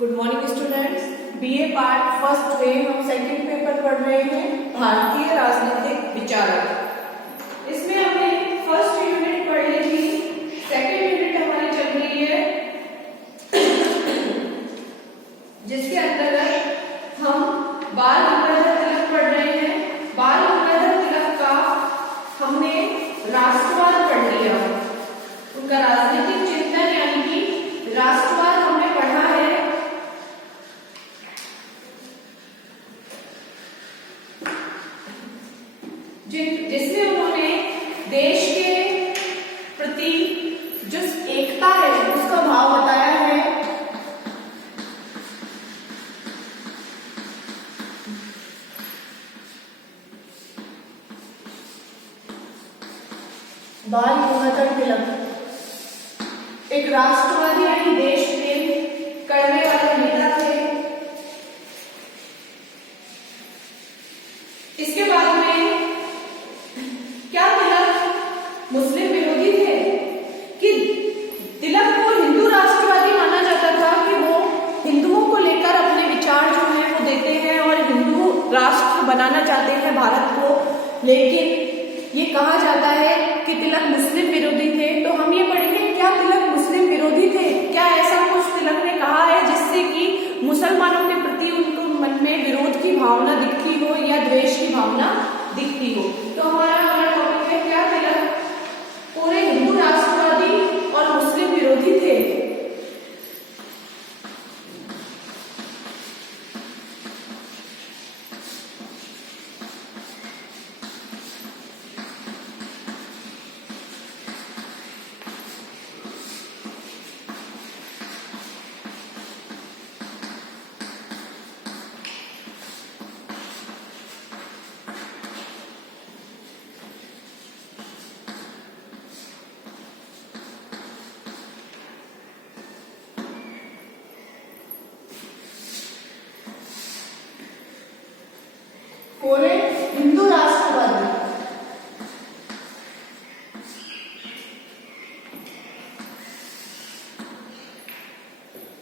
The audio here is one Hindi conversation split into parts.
Good morning students. BA part first में हम सेकंड पेपर पढ़ रहे हैं भारतीय राजनीतिक विचारक। इसमें हमने फर्स्ट यूनिट पढ़ ली थी, सेकंड यूनिट हमारी चल रही है जिसके अंतर्गत हम बाल गंगाधर तिलक पढ़ रहे हैं। बाल गंगाधर तिलक का हमने राष्ट्रवाद पढ़ लिया, उनका राजनीतिक चिंतन यानी कि राष्ट्रवाद हमने पढ़ा है। जिसमें उन्होंने देश के प्रति जो एकता है उसका भाव बताया है। बाल गंगाधर तिलक एक राष्ट्रवादी यानी देश प्रेम करने वाले नेता थे। इसके बाद में क्या तिलक मुस्लिम विरोधी थे कि तिलक को हिंदू राष्ट्रवादी माना जाता था कि वो हिंदुओं को लेकर अपने विचार जो है वो देते हैं और हिंदू राष्ट्र बनाना चाहते हैं भारत को। लेकिन ये कहा जाता है कि तिलक मुस्लिम विरोधी थे। तो हम ये पढ़ेंगे क्या तिलक मुस्लिम विरोधी थे, क्या ऐसा कुछ तिलक ने कहा है जिससे कि मुसलमानों के प्रति उनको मन में विरोध की भावना दिखती हो या द्वेष की भावना दिखती हो। तो हमारा टॉपिक है क्या तिलक पूरे हिंदू राष्ट्रवादी और मुस्लिम विरोधी थे। पूरे हिंदू राष्ट्रवादी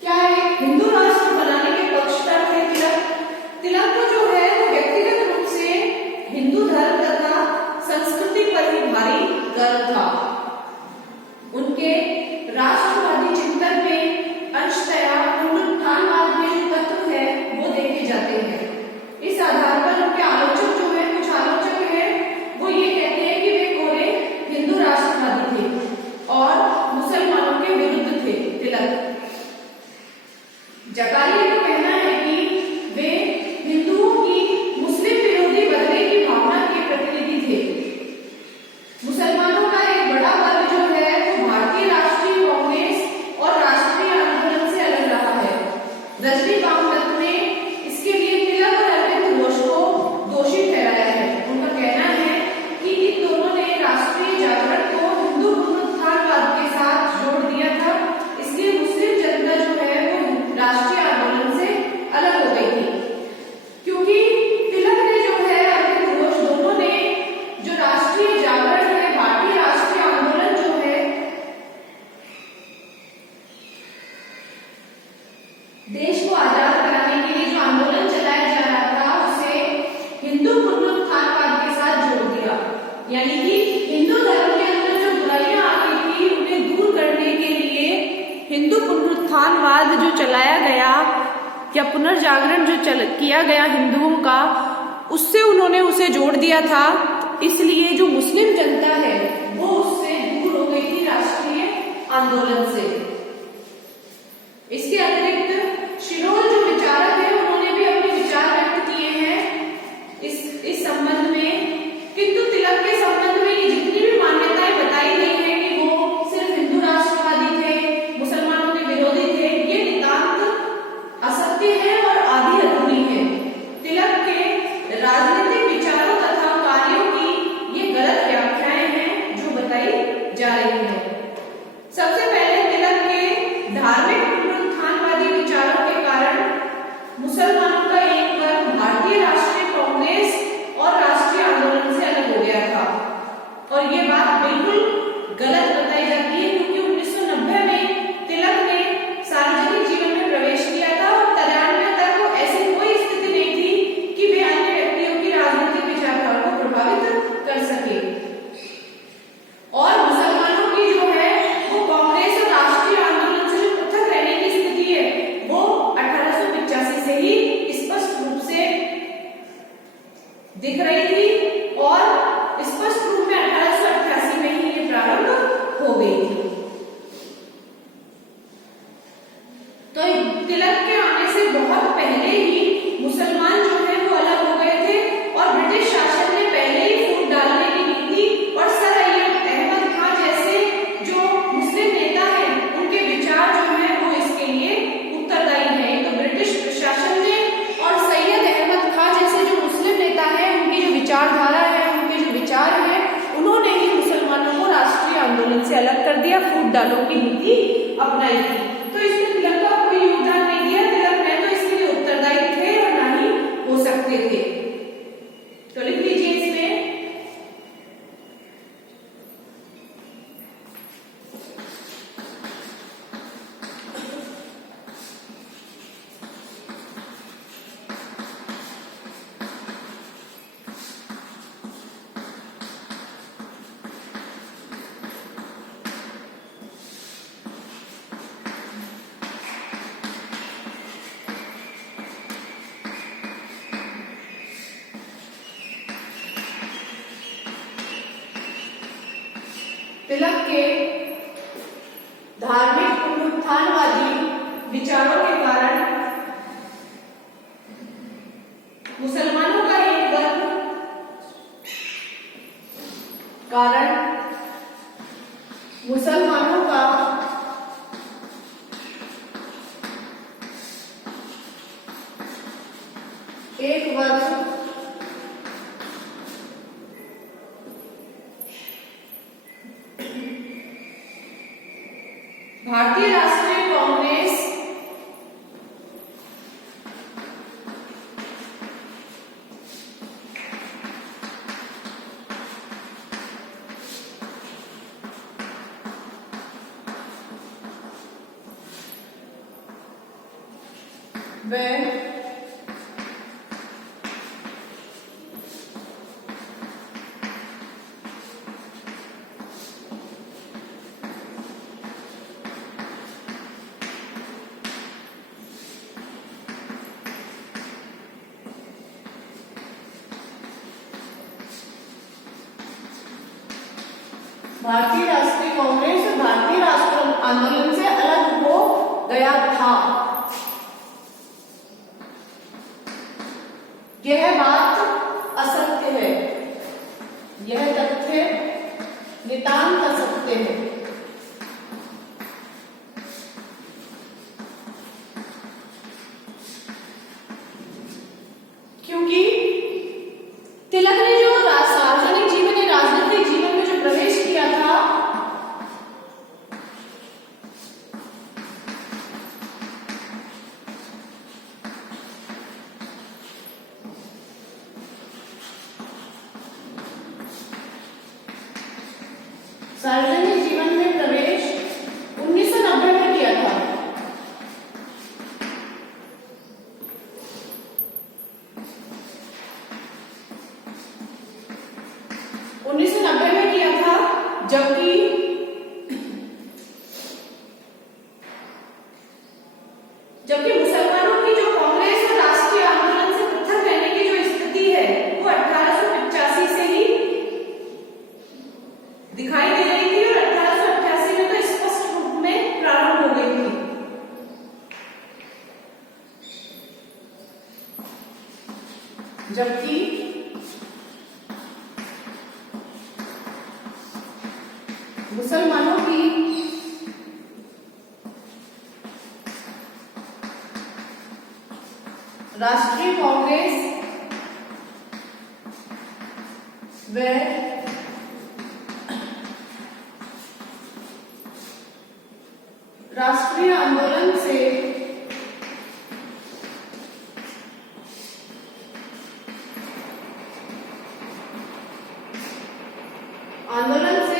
क्या है, हिंदू राष्ट्र बनाने के पक्षधर थे तिलक। तिलक को जो है वो व्यक्तिगत रूप से हिंदू धर्म तथा संस्कृति पर ही भारी गर्व था। उनके राष्ट्रवादी चिंतन में अंशतया पुनरुत्थानवाद के जो तत्व है वो देखे जाते हैं। इस आधार पर उनके आलोचक जो है, कुछ आलोचक हैं, वो ये कहते हैं कि वे कोरे हिंदू राष्ट्रवादी थे और मुसलमानों के विरुद्ध थे। तिलक जकारिया का कहना है कि वे हिंदुओं की मुस्लिम विरोधी बदले की भावना के प्रतिनिधि थे। मुसलमानों का एक बड़ा वर्ग जो है वो भारतीय राष्ट्रीय कांग्रेस और राष्ट्रीय आंदोलन से अलग रहा है। रजनीकांत दत्त ने इसके लिए तिलक और अरविंद घोष को दोषी ठहराया है। उनका कहना है कि इन दोनों ने राष्ट्रीय जागरण को हिंदू पुनरुत्थानवाद के साथ जोड़ दिया था, इसलिए मुस्लिम जनता जो है वो राष्ट्रीय आंदोलन से अलग हो गई थी। क्योंकि तिलक ने जो है अरविंद घोष दोनों ने जो राष्ट्रीय जागरण है, भारतीय राष्ट्रीय आंदोलन जो है देश को आजाद कराने के लिए जो आंदोलन चलाया जा रहा था उसे हिंदू पुनरुत्थानवाद के साथ जोड़ दिया। यानी कि हिंदू धर्म के अंदर जो बुराइयां आ गई थी उन्हें दूर करने के लिए हिंदू पुनरुत्थानवाद जो चलाया गया या पुनर्जागरण जो किया गया हिंदुओं का, उससे उन्होंने उसे जोड़ दिया था। इसलिए जो मुस्लिम जनता है वो उससे दूर हो गई थी राष्ट्रीय आंदोलन से। इसके अतिरिक्त शिरोल जो विचारक है उन्होंने भी अपने विचार व्यक्त किए हैं इस संबंध में। किंतु तिलक के संबंध में ये जितनी भी मान्यताएं बताई गई हैं कि वो सिर्फ हिंदू राष्ट्रवादी थे, मुसलमानों के विरोधी थे, ये नितांत असत्य है और आधी अधूरी है। तिलक के राजनीतिक विचारों तथा कार्यों की ये गलत व्याख्याएं हैं जो बताई जा रही है। सबसे पहले तिलक के तो तिलक के आने से बहुत पहले ही मुसलमान जो है वो अलग हो गए थे और ब्रिटिश शासन ने पहले ही फूट डालने की नीति और सर अहमद खां जैसे जो मुस्लिम नेता हैं उनके विचार जो है वो इसके लिए उत्तरदायी है। तो ब्रिटिश प्रशासन ने और सैयद अहमद खां जैसे जो मुस्लिम नेता हैं उनकी जो विचारधारा है, उनके जो विचार है, उन्होंने ही मुसलमानों को राष्ट्रीय आंदोलन से अलग कर दिया, फूट डालो की नीति अपनाई थी। तो इसमें तिलक का कोई योगदान नहीं दिया, तिलक न तो इसके लिए उत्तरदायी थे और ना ही हो सकते थे। तो लिख लीजिए इसमें तिलक के धार्मिक पुनरुत्थानवादी विचारों के कारण मुसलमानों का एक वर्ग भारतीय राष्ट्रीय कांग्रेस व भारतीय राष्ट्रीय कांग्रेस भारतीय राष्ट्र आंदोलन से अलग हो गया था। यह बात असत्य है, यह तथ्य नितांत असत्य है। क्योंकि तिलक ने जो सार्वजनिक जीवन या राजनीतिक जीवन में जो प्रवेश किया था सार्वजनिक जीवन में प्रवेश 1990 में किया था। में किया था, जबकि मुसलमानों की जो कांग्रेस और राष्ट्रीय आंदोलन से पृथक रहने की जो स्थिति है वो 1885 से ही दिखाई दे रही थी और 1888 में तो स्पष्ट रूप में प्रारंभ हो गई थी। जबकि मुसलमानों की राष्ट्रीय कांग्रेस व राष्ट्रीय आंदोलन से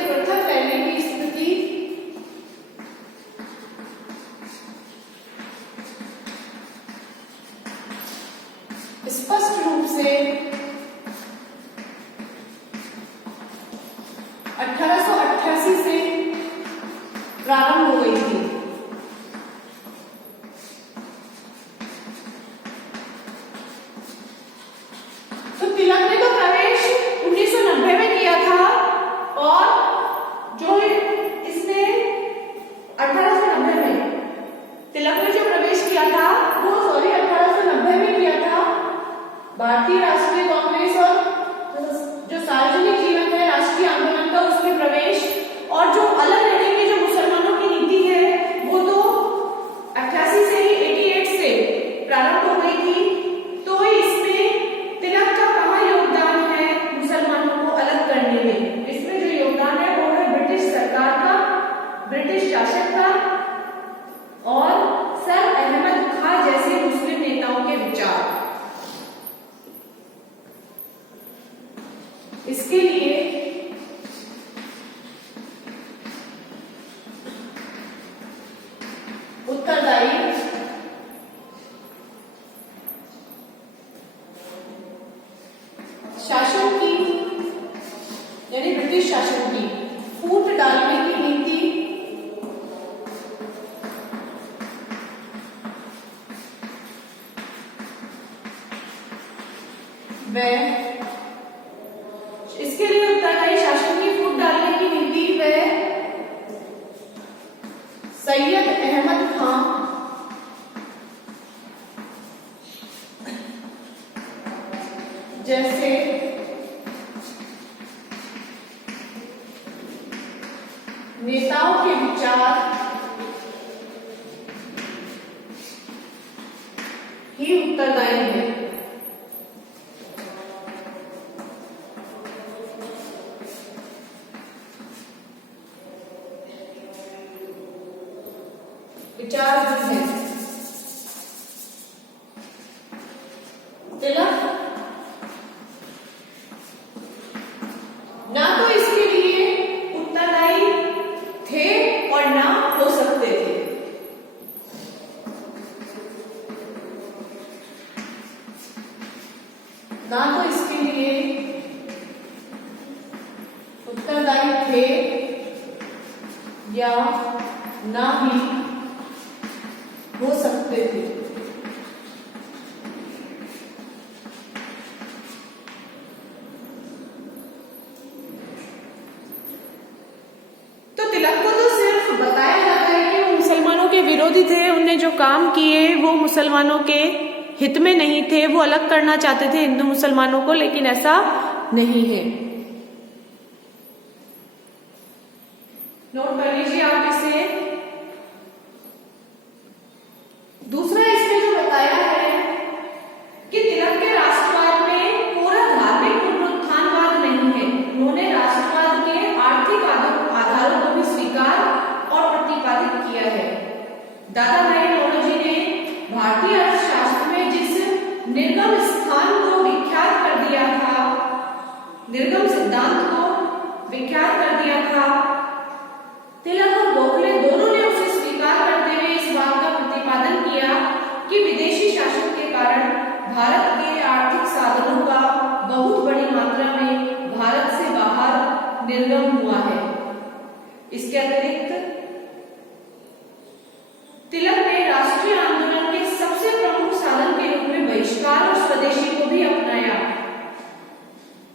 पृथक रहने की स्थिति स्पष्ट रूप से 1888 से प्रारंभ हो गई थी। तो तिलक ने तो प्रवेश 1990 में किया था और जो इसने 1890 में तिलक ने जो प्रवेश उत्तरदायी शासन की, यानी ब्रिटिश शासन की फूट डालने की नीति व इसके लिए उत्तरदायी शासन की फूट डालने की नीति व सैयद अहमद खां जैसे नेताओं के विचार ही उत्तरदायी है। विचार जो है तिलक ना तो इसके लिए उत्तरदायी थे और ना हो सकते थे। ना तो इसके लिए उत्तरदायी थे या ना ही हो सकते थे। तो तिलक को तो सिर्फ बताया जाता है कि वो मुसलमानों के विरोधी थे, उनने जो काम किए वो मुसलमानों के हित में नहीं थे, वो अलग करना चाहते थे हिंदू मुसलमानों को, लेकिन ऐसा नहीं है। नोट कर लीजिए आप इसे। दूसरा इसमें जो बताया है कि तिलक के राष्ट्रवाद में पूरा धार्मिक पुनरुत्थानवाद नहीं है। उन्होंने राष्ट्रवाद के आर्थिक आधारों को भी स्वीकार और प्रतिपादित किया है। दादाभाई नौरोजी ने भारतीय अर्थशास्त्र में जिस निर्गम स्थान को विख्यात कर दिया था, निर्गम सिद्धांत को विख्यात कर दिया था, तिलक और गोखले दोनों ने उसे स्वीकार करते हुए इस बात का प्रतिपादन किया कि विदेशी शासन के कारण भारत के आर्थिक साधनों का बहुत बड़ी मात्रा में भारत से बाहर निर्गम हुआ है। इसके अतिरिक्त तिलक ने राष्ट्रीय आंदोलन के सबसे प्रमुख साधन के रूप में बहिष्कार और स्वदेशी को भी अपनाया,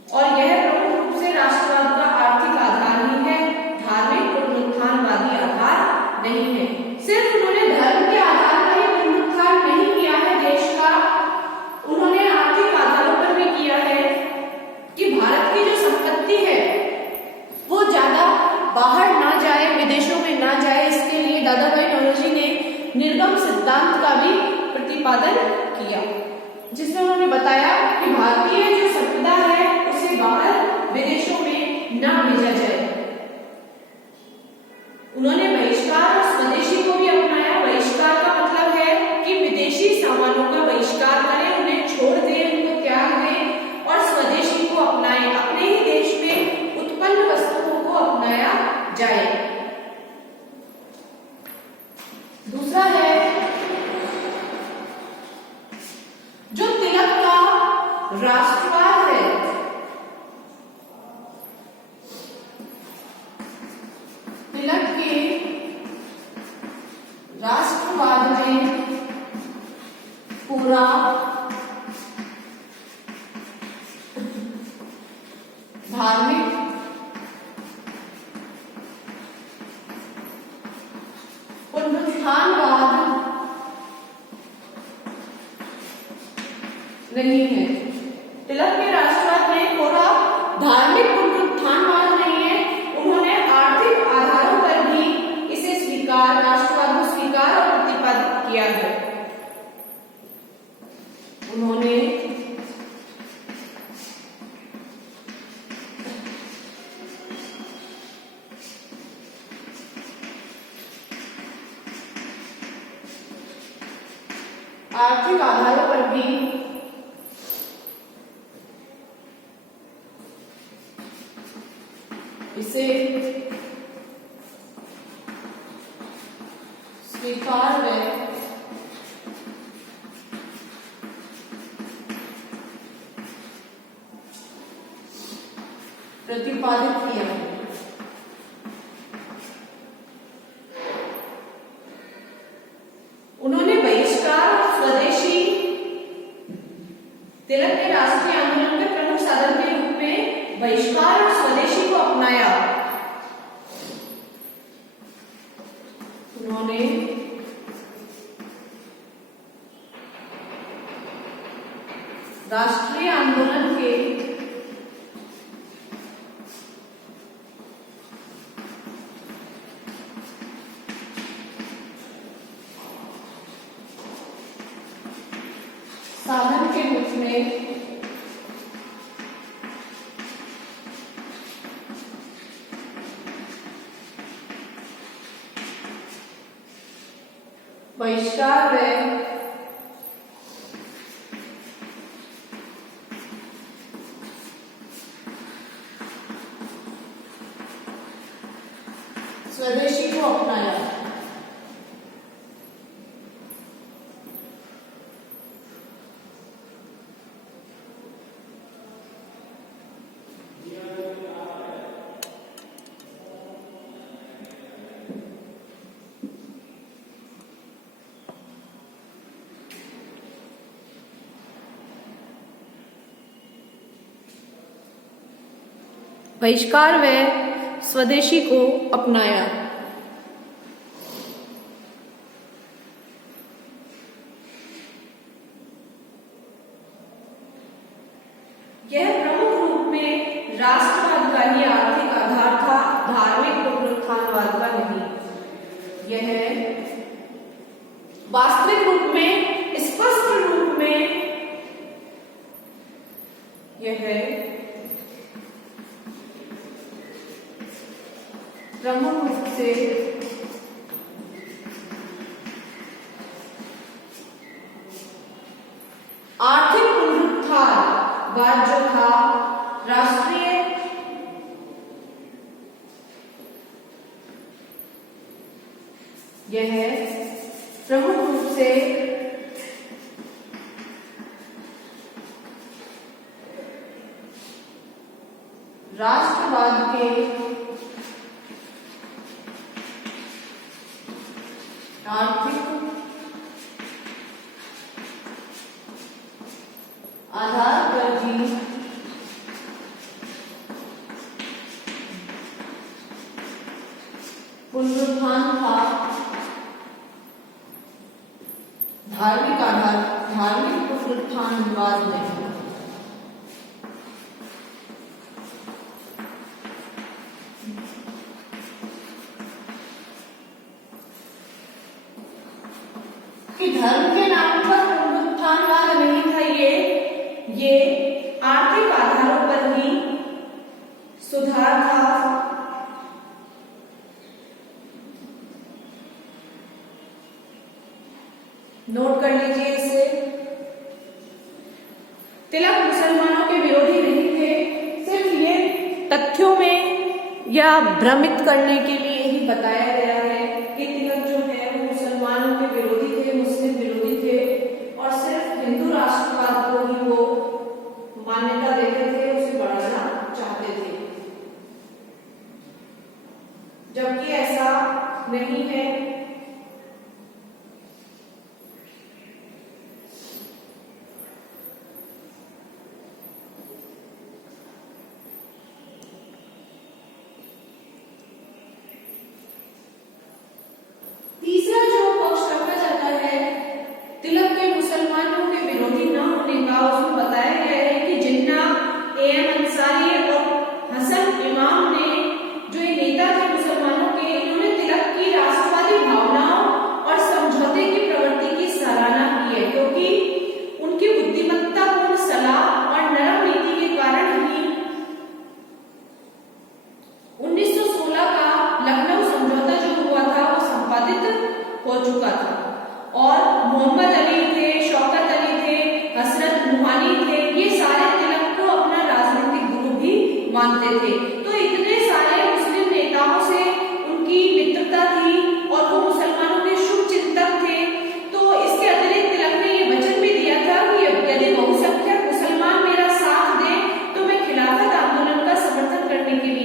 और यह प्रमुख रूप से राष्ट्रवाद का आर्थिक आधार ही है, धार्मिक पुनरुत्थानवादी आधार नहीं है। सिर्फ उन्होंने धर्म के आधार पर ही पुनरुत्थान नहीं किया है देश का, उन्होंने आर्थिक आधारों पर भी किया है कि भारत की जो संपत्ति है वो ज्यादा बाहर ना जाए, विदेशों में ना जाए। इसके लिए दादाभाई नौरोजी ने निर्गम सिद्धांत का भी प्रतिपादन किया, जिसमें उन्होंने बताया कि भारतीय जो संपदा है उसे बाहर विदेशों में ना भेजा जाए। उन्होंने बहिष्कार और स्वदेशी को भी अपनाया। बहिष्कार का मतलब है कि विदेशी सामानों का बहिष्कार करें, उन्हें छोड़ दें, उनको त्याग दें, और स्वदेशी को अपनाएं, अपने ही देश में उत्पन्न वस्तुओं को अपनाया जाए। दूसरा है जो तिलक का राष्ट्रवाद है, तिलक के राष्ट्रवाद में पूरा धार्मिक पुनरुत्थानवाद नहीं है। तिलक के राष्ट्रवाद में पूरा धार्मिक पुनरुत्थानवाद नहीं है। उन्होंने आर्थिक आधारों पर भी इसे स्वीकार, राष्ट्रवाद को स्वीकार और प्रतिपादित किया है। उन्होंने आर्थिक आधारों पर भी इसे स्वीकार व प्रतिपादित किया। उन्होंने बहिष्कार और स्वदेशी तिलक ने राष्ट्रीय आंदोलन के प्रमुख साधन के रूप में बहिष्कार और स्वदेशी को अपनाया। उन्होंने राष्ट्रीय आंदोलन के साधन के रूप में बहिष्कार व स्वदेशी को अपनाया। बहिष्कार व स्वदेशी को अपनाया। यह प्रमुख रूप में राष्ट्रवाद का ही आर्थिक आधार था, धार्मिक पुनरुत्थानवाद का नहीं। यह वास्तविक रूप में, स्पष्ट रूप में यह प्रमुख रूप से आर्थिक पुनरुत्थानवाद जो था, राष्ट्रीय यह प्रमुख रूप से राष्ट्रवाद के आर्थिक आधार पर ही पुनरुत्थान था, धार्मिक आधार, धार्मिक पुनरुत्थानवाद नहीं। कि धर्म के नाम पर पुनरुत्थानवाद नहीं था, ये आर्थिक आधारों पर ही सुधार था। नोट कर लीजिए इसे। तिलक मुसलमानों के विरोधी नहीं थे, सिर्फ ये तथ्यों में या भ्रमित करने के लिए ही बताया गया है कि तिलक जो है वो मुसलमानों के विरोधी थे, मुस्लिम विरोधी थे और सिर्फ हिंदू राष्ट्रवाद को ही वो मान्यता देते थे, उसे बढ़ाना चाहते थे, जबकि ऐसा नहीं है। तीसरा जो पक्ष रखा जाता है तिलक के मुसलमानों के विरोधी न होने का, उसमें बताया गया है कि जिन्ना, एएम अंसारी और हसन इमाम ने, जो ये नेता थे मुसलमानों के, इन्होंने तिलक की राष्ट्रवादी भावनाओं और समझौते की प्रवृत्ति की सराहना की है, क्योंकि उनकी बुद्धिमत्तापूर्ण सलाह और नरम नीति के कारण ही 1916 का लखनऊ समझौता जो हुआ था वो संपादित हो चुका था। और मोहम्मद अली थे, शौकत अली थे, हसरत मुहानी थे, ये सारे तिलक को अपना राजनीतिक गुरु भी मानते थे। तो इतने सारे मुस्लिम नेताओं से उनकी मित्रता थी और वो मुसलमानों के शुभ चिंतक थे। तो इसके अतिरिक्त तिलक ने ये वचन भी दिया था कि यदि बहुसंख्यक मुसलमान मेरा साथ दें तो मैं खिलाफत आंदोलन का समर्थन करने के लिए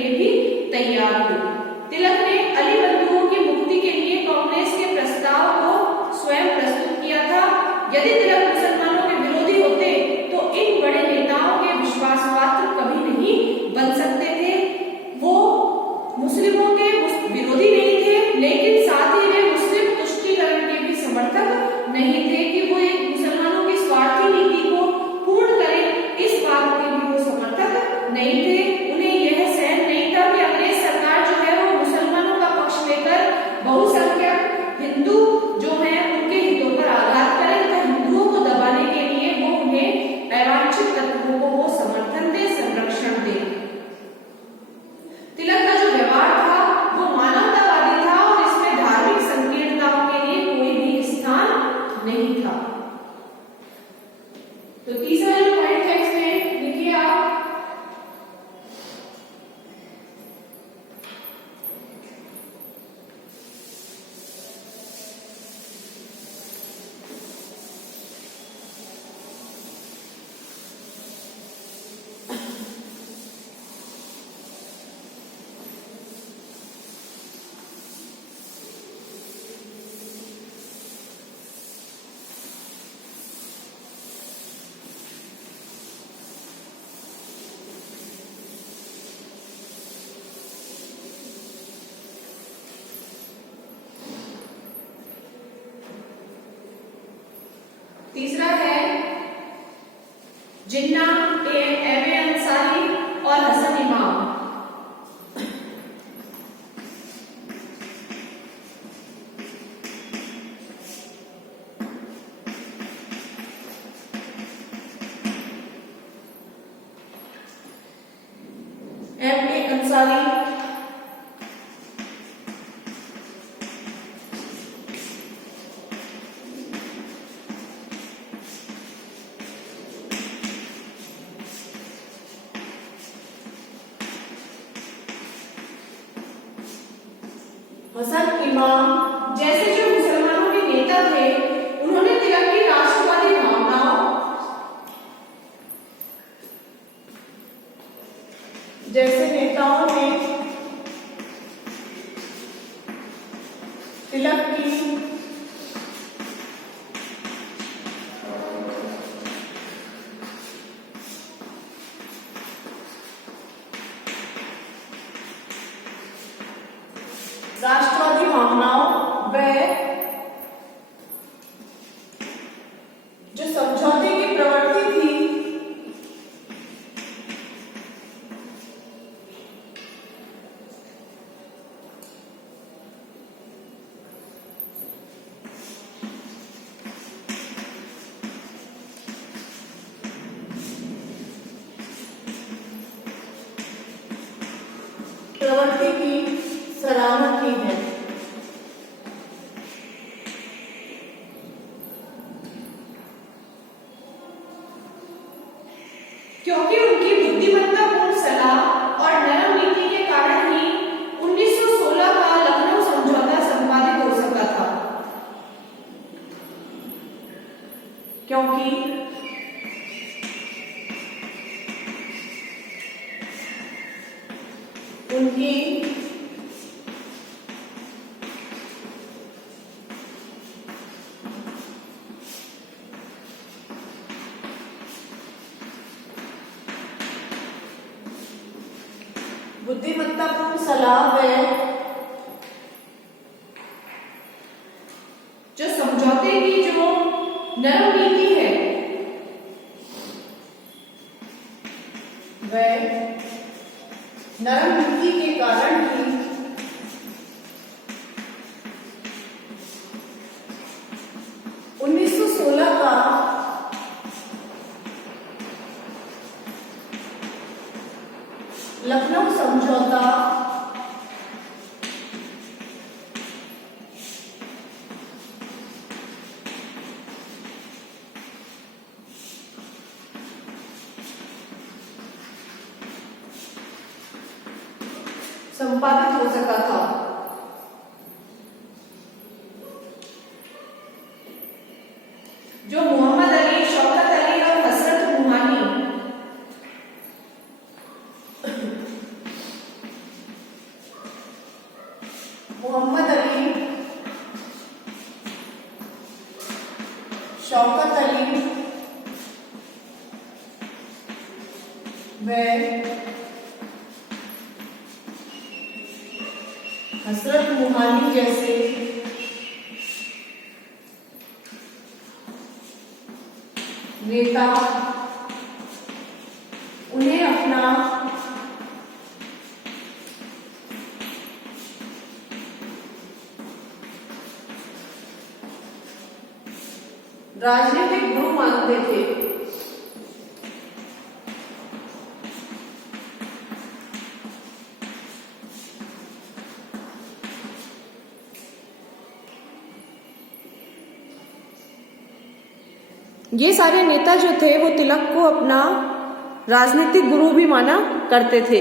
नहीं थे कि वो एक मुसलमानों की स्वार्थी नीति को पूर्ण करें, इस बात के भी वो समर्थक नहीं थे। उन्हें यह सहन नहीं था कि अंग्रेज सरकार जो है वो मुसलमानों का पक्ष लेकर बहुसंख्यक हिंदू जो है उनके हितों पर आघात करे तथा हिंदुओं को दबाने के लिए वो उन्हें अवांछित तत्वों को वो समर्थन दे, संरक्षण दे। तिलक का जो व्यवहार था वो मानवतावादी था और इसमें धार्मिक संकीर्णताओं के लिए कोई भी स्थान नहीं था। तो तीसरा जो पॉइंट है इसमें लिखिए आप, तीसरा है जिन्ना एम ए अंसारी और हसन इमाम। एम ए अंसारी हसन इमाम जैसे जो मुसलमानों के नेता थे, उन्होंने तिलक की राष्ट्रवादी भावनाओं जैसे नेताओं ने तिलक की राष्ट्रवादी भावनाओं व जो समझौते की प्रवृत्ति थी, प्रवृत्ति की सराहना की है। क्योंकि उनकी बुद्धिमत्तापूर्ण सलाह और नरम नीति के कारण ही 1916 का लखनऊ समझौता संपादित हो सका था। क्योंकि उनकी बुद्धिमत्तापूर्ण सलाह है जो समझौते की जो नरम नीति है वह नरम नीति के कारण ही 1916 का लखनऊ समझौता संपादित हो सका था। जो मोहम्मद अली, शौकत अली और हसरत मुहानी मोहम्मद अली, शौकत अली व हसरत मुहानी जैसे नेता उन्हें अपना राजनीतिक गुरु मानते थे। ये सारे नेता जो थे वो तिलक को अपना राजनीतिक गुरु भी माना करते थे।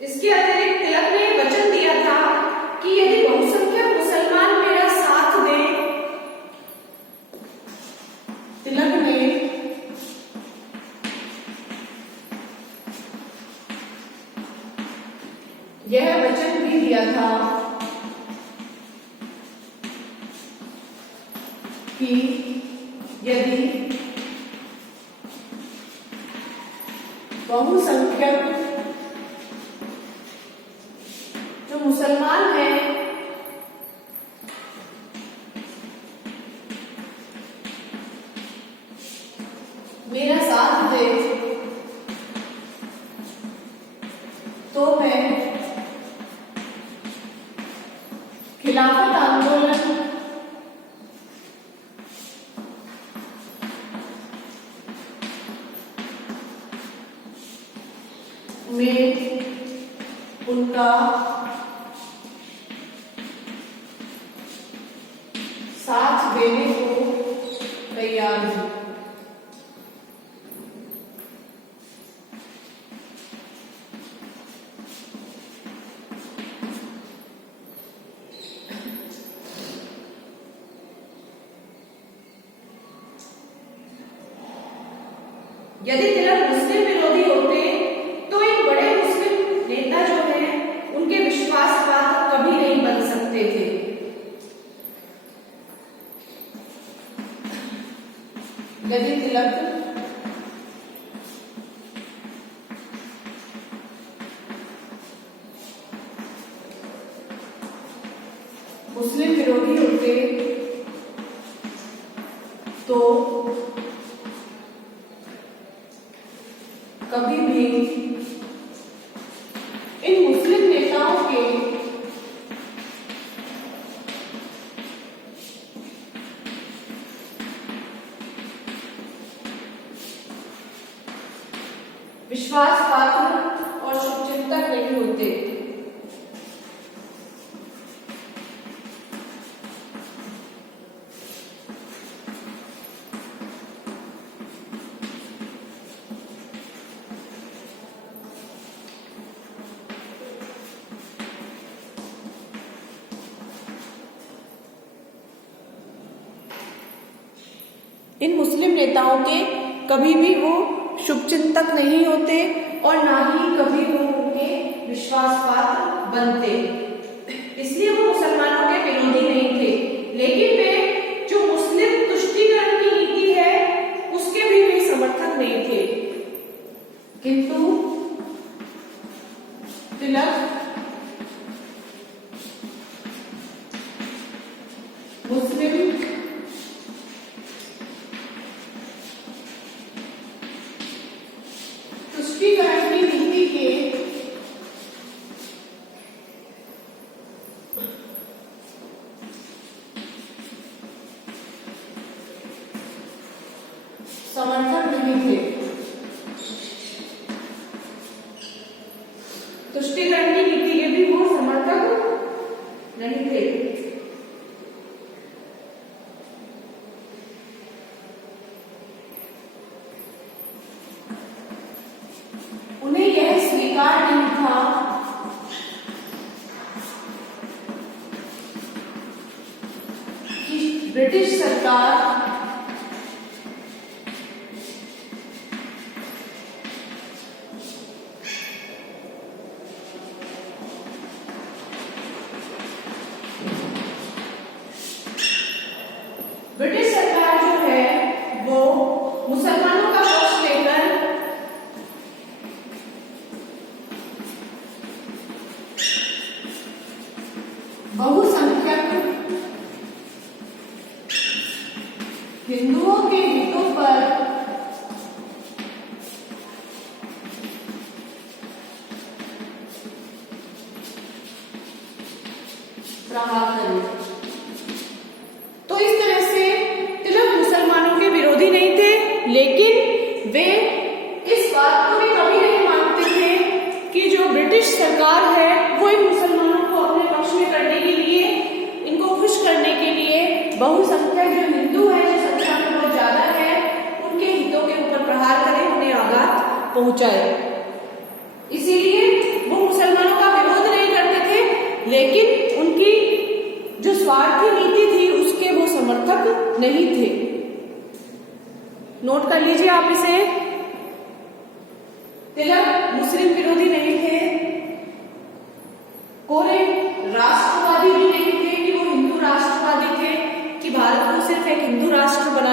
इसके अतिरिक्त तिलक ने वचन दिया था कि यदि बहुसंख्यक मुसलमान मेरा साथ दें, तिलक ने यह वचन भी दिया था कि यदि बहुसंख्यक जो मुसलमान हैं मेरा साथ दे तो मैं खिलाफत आंदोलन में उनका साथ देने को तैयार हूं। यदि तिलक मुस्लिम विरोधी होते तो इन बड़े मुस्लिम नेता जो हैं उनके विश्वासपात कभी नहीं बन सकते थे। यदि तिलक मुस्लिम विरोधी होते तो कभी भी इन मुस्लिम नेताओं के विश्वास पात्र और शुभचिंतक नहीं होते। इन मुस्लिम नेताओं के कभी भी वो शुभचिंतक नहीं होते और ना ही कभी वो उनके विश्वासपात्र बनते। इसलिए वो मुसलमानों के विरोधी नहीं थे, लेकिन वे जो मुस्लिम तुष्टीकरण की नीति है उसके भी वे समर्थक नहीं थे। किंतु तिलक मुस्लिम तुष्टीकरण की नीति के समर्थक नहीं थे। तुष्टीकरण की नीति के भी वो समर्थक नहीं थे। उन्हें यह स्वीकार नहीं था कि ब्रिटिश सरकार सरकार है वो इन मुसलमानों को अपने पक्ष में करने के लिए, इनको खुश करने के लिए बहुसंख्यक जो हिंदू है, जो संख्या में बहुत ज्यादा है, उनके हितों के ऊपर प्रहार करे, उन्हें आघात पहुंचाए। इसीलिए वो मुसलमानों का विरोध नहीं करते थे, लेकिन उनकी जो स्वार्थी नीति थी उसके वो समर्थक नहीं थे। नोट कर लीजिए आप इसे। तिलक मुस्लिम विरोधी नहीं थे, कोरे राष्ट्रवादी भी नहीं थे कि वो हिंदू राष्ट्रवादी थे कि भारत को सिर्फ एक हिंदू राष्ट्र बनाना